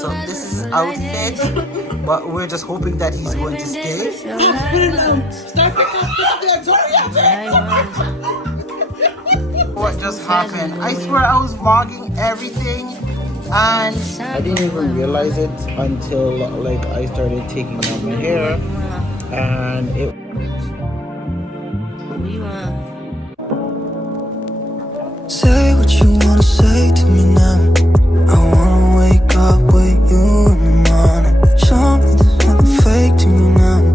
So this is his outfit, but we're just hoping that he's going to stay. What just happened? I swear I was vlogging everything and I didn't even realize it until like I started taking out my hair and it. Say what you wanna say to me now. I wanna wake up with you in the morning. Show me there's nothing fake to me now.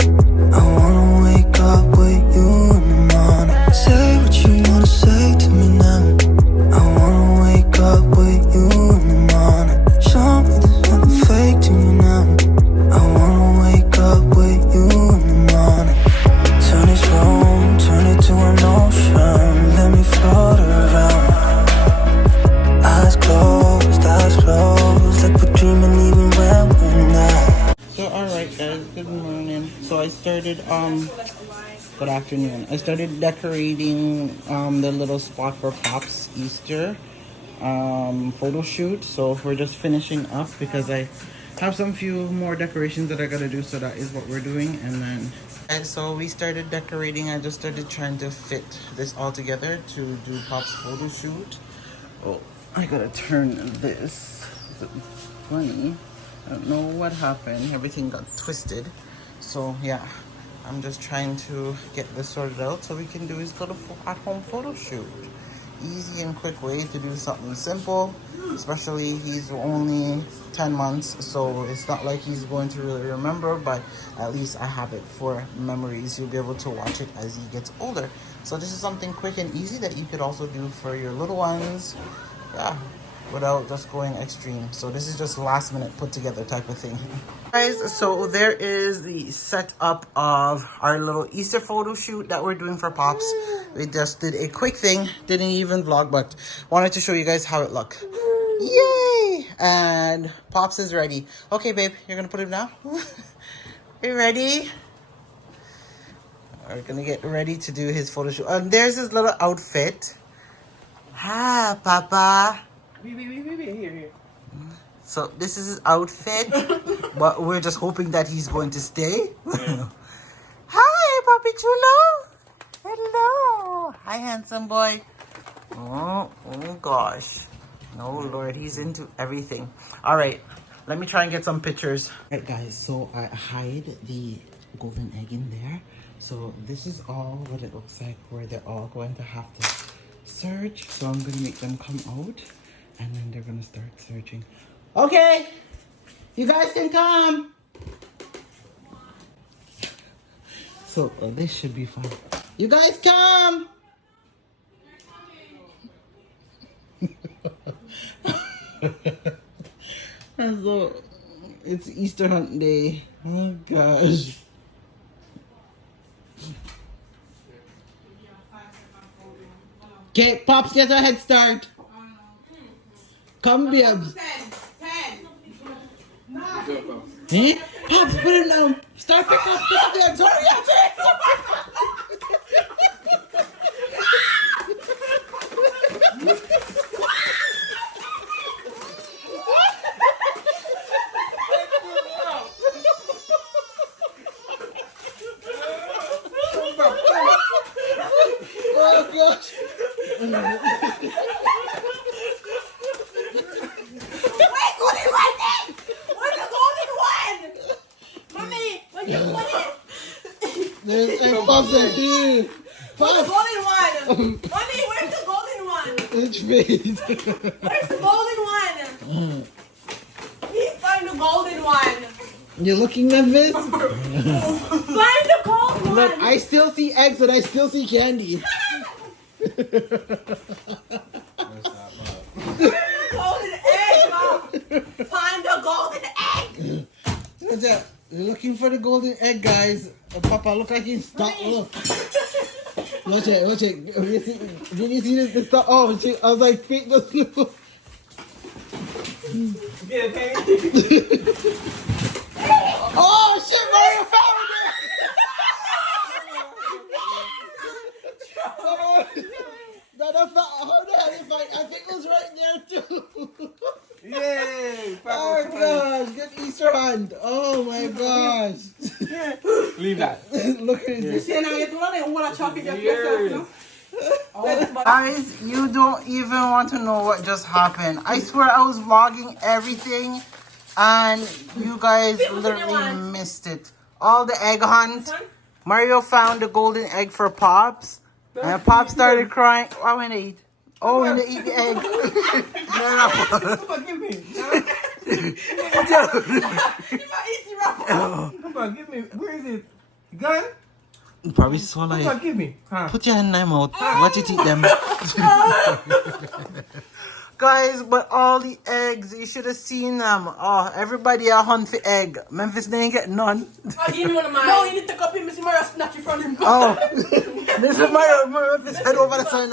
I wanna wake up with you in the morning. Say what you wanna say to me now. I wanna wake up with you in the morning. Show me there's nothing fake to me now. I wanna wake up with you in the morning. Turn this room, turn it to an ocean. Let me float around. Eyes closed, like we're dreaming even when we're not. So alright guys, good morning. So I started good afternoon. I started decorating the little spot for Pop's Easter photo shoot. So we're just finishing up because I have some few more decorations that I gotta do, so that is what we're doing. And so we started decorating. I just started trying to fit this all together to do Pop's photo shoot. Oh, I gotta turn this. It's funny. I don't know what happened. Everything got twisted. So yeah, I'm just trying to get this sorted out so we can do his little at-home photo shoot. Easy and quick way to do something simple. Especially he's only 10 months, so it's not like he's going to really remember, but at least I have it for memories. You'll be able to watch it as he gets older. So this is something quick and easy that you could also do for your little ones. Yeah, without just going extreme. So this is just last minute put together type of thing. Guys, so there is the setup of our little Easter photo shoot that we're doing for Pops. We just did a quick thing, didn't even vlog, but wanted to show you guys how it looked. Yay! And Pops is ready. Okay, babe, you're gonna put him now? You ready? We're gonna get ready to do his photo shoot. And there's his little outfit. Hi, Papa. Here. So this is his outfit, but we're just hoping that he's going to stay. Hi, Papi Chulo. Hello. Hi, handsome boy. Oh gosh. No, Lord, he's into everything. All right, let me try and get some pictures. All right, guys, so I hide the golden egg in there. So this is all what it looks like, where they're all going to have to search. So I'm gonna make them come out and then they're gonna start searching. Okay, you guys can come. So this should be fun. You guys come. And so it's Easter hunt day. Oh gosh. Okay, Pops, get a head start. Come, babes. 10. Eh? Pops, put it down. Start pick up the hands. Hurry up, oh gosh. There's a puzzle here. Where's the golden one? Mommy, where's the golden one? It's fate. Where's the golden one? Please find the golden one. You're looking at this? Find the golden one. Look, I still see eggs and I still see candy. Where's the golden egg, Mom? Find the golden egg. What's that? You're looking for the golden egg, guys. Papa, look like he's stuck. Look. Watch it, watch it. Did you see this stuff? Oh, shit. I was like, fake those little. Get it, baby. Oh, shit, Mario found it! No, how the hell did I think it was right there, too. Yay! Oh, gosh, get Easter hunt. Oh my gosh. Leave that. Look at You this. see, now you want to chop it yourself, Yes. no? Guys, you don't even want to know what just happened. I swear I was vlogging everything and you guys literally missed it. All the egg hunt. Mario found the golden egg for Pops. And Pops started crying. I went to eat. Oh, and to eat the egg. No. Come on, give me. Come on, give me. Where is it? Gun? You probably swallow Come on, it. give me. Huh? Put your hand in my mouth. Watch it eat them. Guys, but all the eggs, you should have seen them. Oh, everybody a hunt for egg. Memphis didn't get none. Oh, give me one of mine. No, you need to take up him, Mr. Mario, snatch it from him. Oh, this is my Memphis head over the side.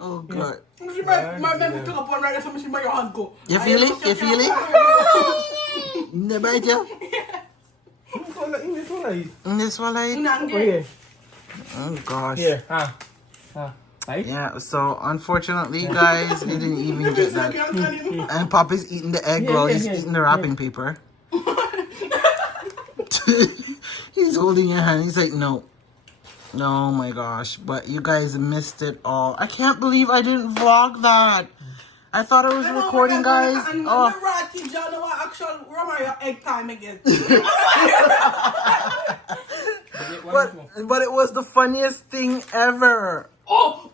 Oh, God. Mr. Mario, Memphis took up one right there, so Mr. Mario hand go. You feel it? You feel it? The bite you? In this one, like? Oh, gosh. Here, huh? Right? Yeah, so unfortunately, guys, he didn't even get that. And Papa's eating the egg while he's eating the wrapping paper. He's holding your hand. He's like, no. Oh my gosh. But you guys missed it all. I can't believe I didn't vlog that. I thought I was recording, guys. Oh. Egg time again. But it was the funniest thing ever. Oh!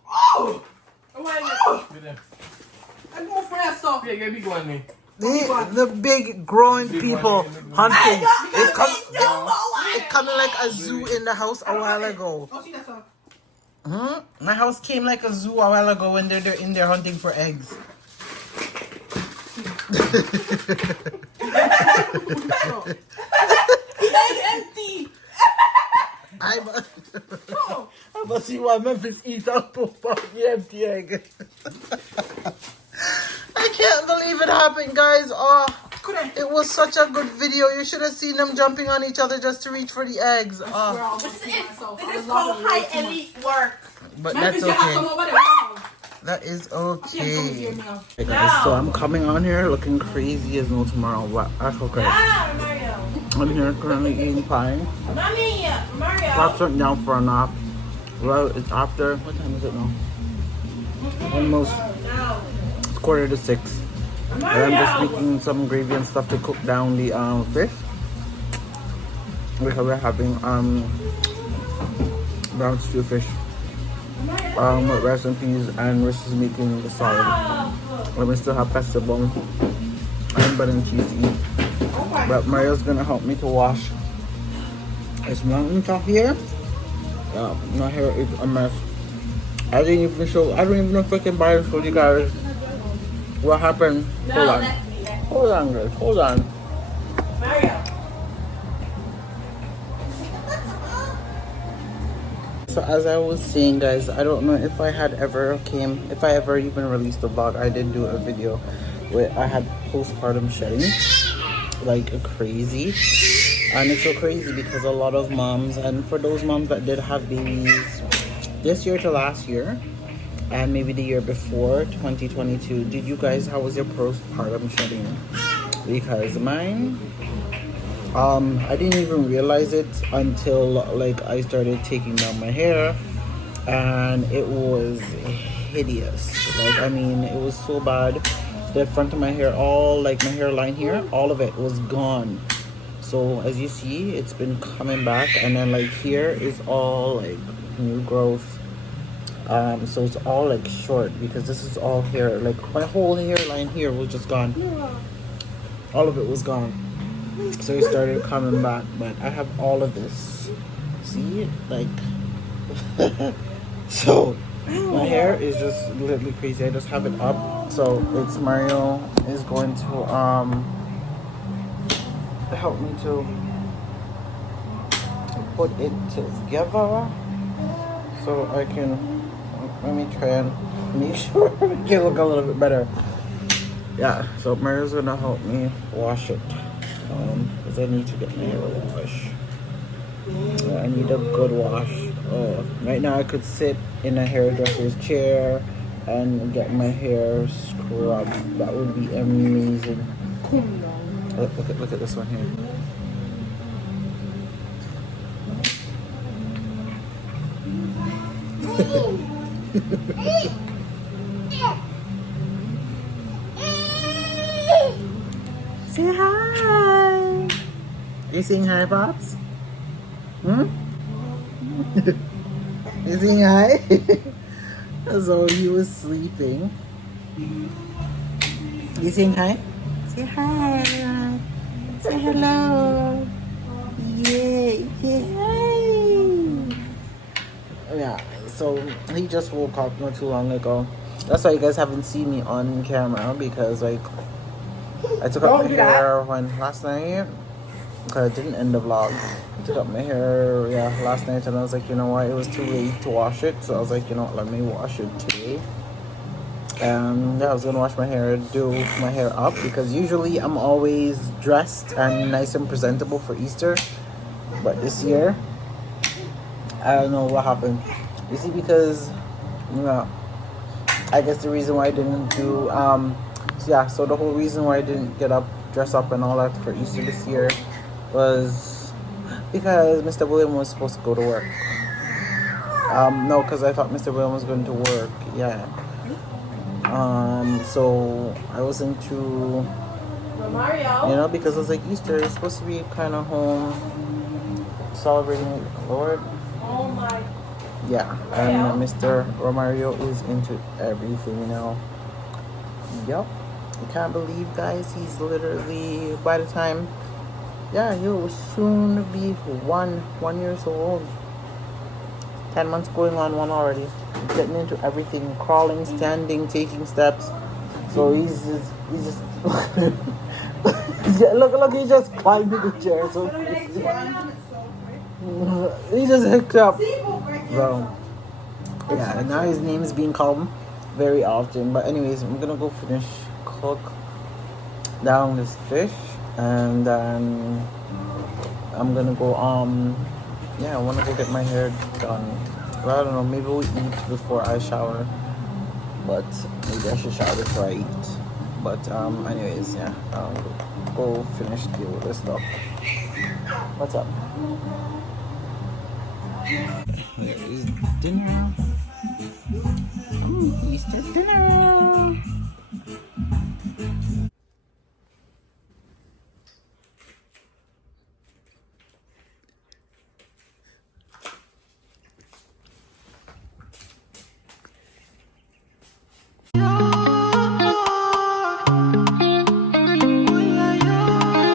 I'm going for that stuff. Yeah, big one, me. The big growing people hunting. It coming like a zoo in the house a while ago. My house came like a zoo a while ago when they're in there hunting for eggs. Egg empty. I must see why Memphis eats up the empty egg. I can't believe it happened, guys. Oh, it was such a good video. You should have seen them jumping on each other just to reach for the eggs. Oh. This is called high elite work. But that's okay. That is okay. Hey guys, so I'm coming on here looking crazy as no tomorrow, but that's okay. I'm here currently eating pie. Pops went down for a nap. Well, it's after, what time is it now? Almost, it's 5:45. And I'm just making some gravy and stuff to cook down the fish. Because we're having brown stew fish. With rice and peas, and Rich is making the salad. And we still have vegetable and bread and cheese to eat. But Mario's gonna help me to wash this mountain top here. My hair is a mess. I don't even know if I can buy it for you guys. What happened? Hold on. Hold on, guys. Hold on. Mario. So as I was saying, guys, I don't know if I ever even released a vlog. I did do a video where I had postpartum shedding like crazy. And it's so crazy because a lot of moms, and for those moms that did have babies this year to last year, and maybe the year before, 2022, how was your postpartum shedding? Because mine, I didn't even realize it until like I started taking down my hair, and it was hideous. Like, I mean, it was so bad. The front of my hair, all like my hairline here, all of it was gone. So as you see, it's been coming back, and then like here is all like new growth. So it's all like short because this is all hair. Like my whole hairline here was just gone. All of it was gone. So it started coming back, but I have all of this. See, like, so my hair is just literally crazy. I just have it up. So it's Mario is going to help me to put it together so I can, let me try and make sure it can look a little bit better. Yeah, so Mario's gonna help me wash it. Because I need to get my hair washed. I need a good wash. Oh, right now I could sit in a hairdresser's chair and get my hair scrubbed. That would be amazing. Look at this one here. Say hi. You saying hi, Pops? Hmm? You saying hi? So he was sleeping. You saying hi? Say hi. Say hello. Yay. Say hi. Yeah, so he just woke up not too long ago. That's why you guys haven't seen me on camera, because like I took out my hair last night. Because I didn't end the vlog. I took out my hair, last night, and I was like, you know what, it was too late to wash it, so I was like, you know what, let me wash it today. And I was gonna wash my hair, do my hair up, because usually I'm always dressed and nice and presentable for Easter, but this year I don't know what happened. You see, because I guess the reason why I didn't do so the whole reason why I didn't get up, dress up and all that for Easter this year was because Mr. William was supposed to go to work. No, because I thought Mr. William was going to work. Yeah. So I wasn't too, because it was like Easter, it's supposed to be kind of home celebrating the Lord. Oh my. Yeah, and Mr. Romario is into everything now. Yep. I can't believe, guys, he's literally, by the time, he'll soon be one year old. 10 months going on one already. Getting into everything, crawling, standing, taking steps. So he's just look, he just climbed in the chair. So he just hooked up. So yeah, and now his name is being called very often. But anyways, I'm gonna go cook down this fish, and then I'm gonna go I want to go get my hair done. Well, I don't know, maybe we'll eat before I shower, but maybe I should shower before I eat. But anyways, I'll go finish deal with this stuff. What's up? There is dinner. Ooh, Easter dinner.